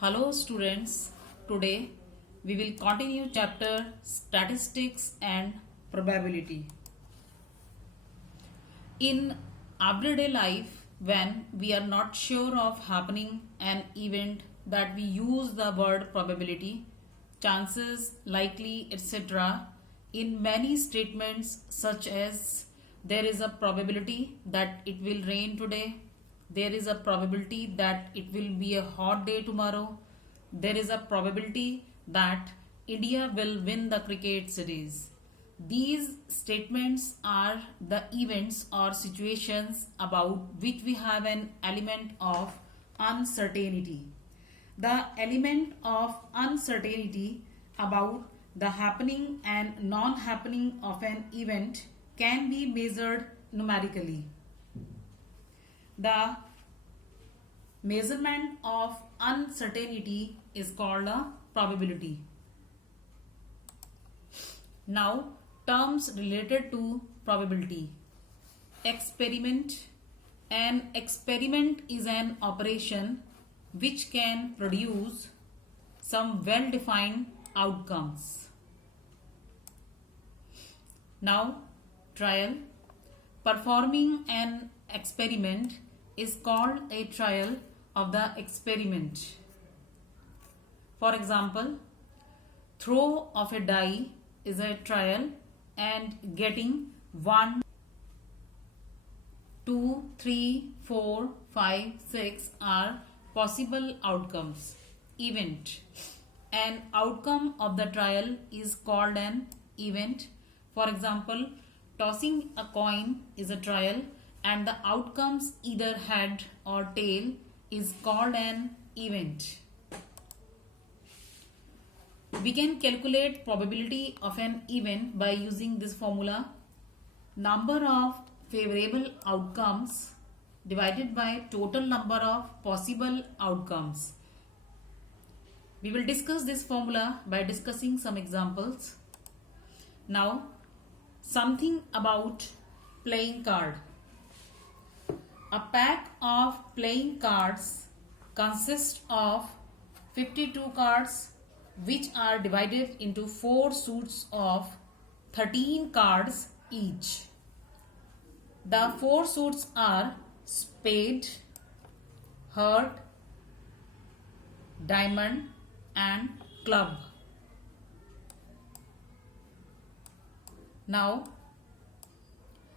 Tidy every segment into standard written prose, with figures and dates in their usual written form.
Hello students, today we will continue chapter Statistics and Probability. In everyday life, when we are not sure of happening an event, that we use the word probability, chances, likely, etc. in many statements such as there is a probability that it will rain today, there is a probability that it will be a hot day tomorrow, there is a probability that India will win the cricket series. These statements are the events or situations about which we have an element of uncertainty. The element of uncertainty about the happening and non happening of an event can be measured numerically. The measurement of uncertainty is called a probability. Now, terms related to probability. Experiment. An experiment is an operation which can produce some well-defined outcomes. Now, trial. Performing an experiment is called a trial of the experiment. For example, throw of a die is a trial and getting 1, 2, 3, 4, 5, 6 are possible outcomes. Event. An outcome of the trial is called an event. For example, tossing a coin is a trial and the outcomes either head or tail is called an event. We can calculate probability of an event by using this formula. Number of favorable outcomes divided by total number of possible outcomes. We will discuss this formula by discussing some examples. Now, something about playing card. A pack of playing cards consists of 52 cards which are divided into 4 suits of 13 cards each. The 4 suits are spade, heart, diamond and club. Now,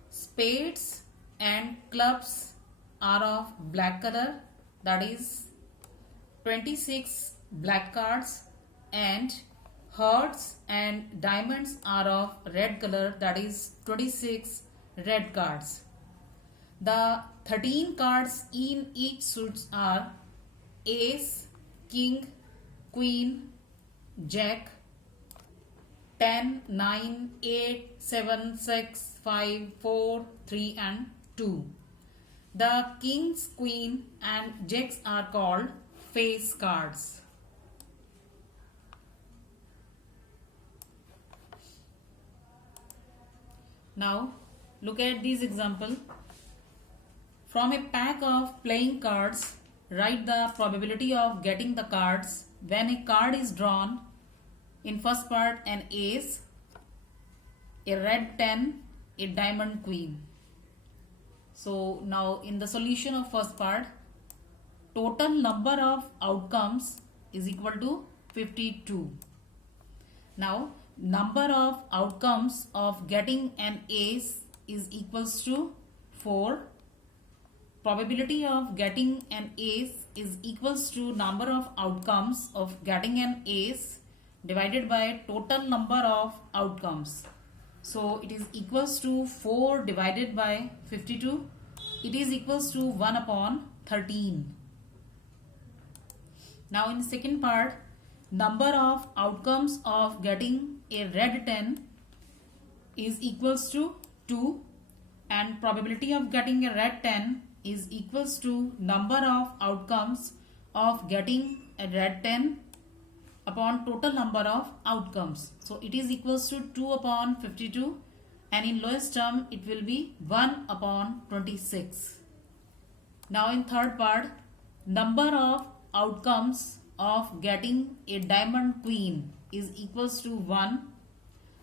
spades and clubs are of black color, that is 26 black cards, and hearts and diamonds are of red color, that is 26 red cards. The 13 cards in each suits are ace, king, queen, jack, 10, 9, 8, 7, 6, 5, 4, 3 and 2. The kings, queen and jacks are called face cards. Now, look at this example. From a pack of playing cards, write the probability of getting the cards when a card is drawn. In first part, an ace, a red 10, a diamond queen. So now in the solution of first part, total number of outcomes is equal to 52. Now number of outcomes of getting an ace is equals to 4. Probability of getting an ace is equals to number of outcomes of getting an ace divided by total number of outcomes. So it is equals to 4 divided by 52. It is equals to 1 upon 13. Now in second part, number of outcomes of getting a red 10 is equals to 2 and probability of getting a red 10 is equals to number of outcomes of getting a red 10 upon total number of outcomes. So it is equals to 2 upon 52 and in lowest term it will be 1 upon 26. Now in third part, number of outcomes of getting a diamond queen is equals to 1.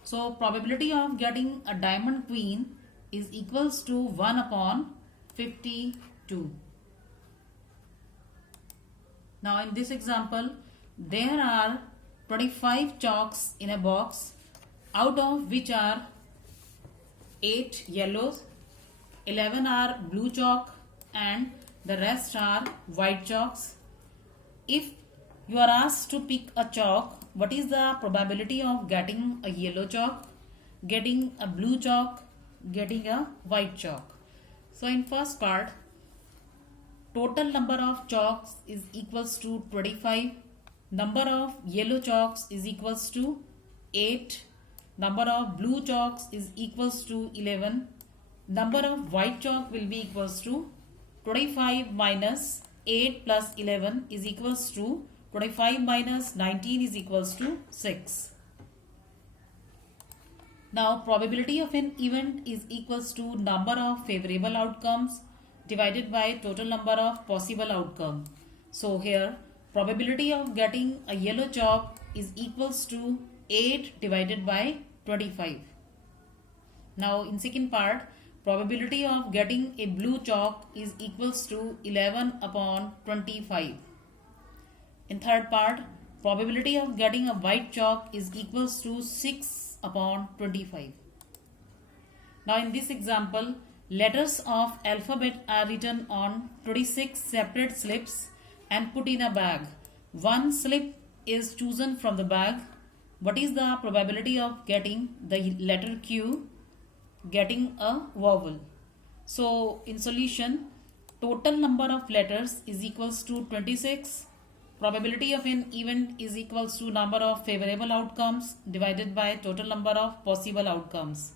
So probability of getting a diamond queen is equals to 1 upon 52. Now in this example, there are 25 chalks in a box, out of which are 8 yellows, 11 are blue chalk, and the rest are white chalks. If you are asked to pick a chalk, what is the probability of getting a yellow chalk, getting a blue chalk, getting a white chalk? So in first part, total number of chalks is equals to 25. Number of yellow chalks is equals to 8. Number of blue chalks is equals to 11. Number of white chalk will be equals to 25 minus 8 plus 11 is equals to 25 minus 19 is equals to 6. Now probability of an event is equals to number of favorable outcomes divided by total number of possible outcomes. So here probability of getting a yellow chalk is equals to 8 divided by 25. Now in second part, probability of getting a blue chalk is equals to 11 upon 25. In third part, probability of getting a white chalk is equals to 6 upon 25. Now in this example, letters of alphabet are written on 26 separate slips and put in a bag. One slip is chosen from the bag. What is the probability of getting the letter Q, getting a vowel? So in solution, total number of letters is equals to 26. Probability of an event is equals to number of favorable outcomes divided by total number of possible outcomes.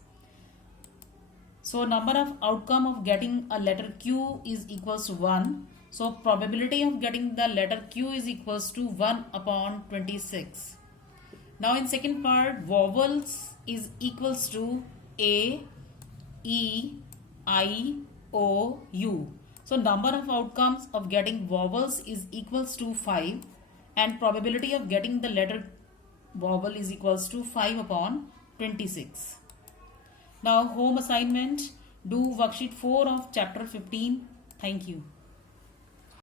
So number of outcome of getting a letter Q is equals to 1. So probability of getting the letter Q is equals to 1 upon 26. Now in second part, vowels is equals to A, E, I, O, U. So number of outcomes of getting vowels is equals to 5 and probability of getting the letter vowel is equals to 5 upon 26. Now home assignment, do worksheet 4 of chapter 15. Thank you.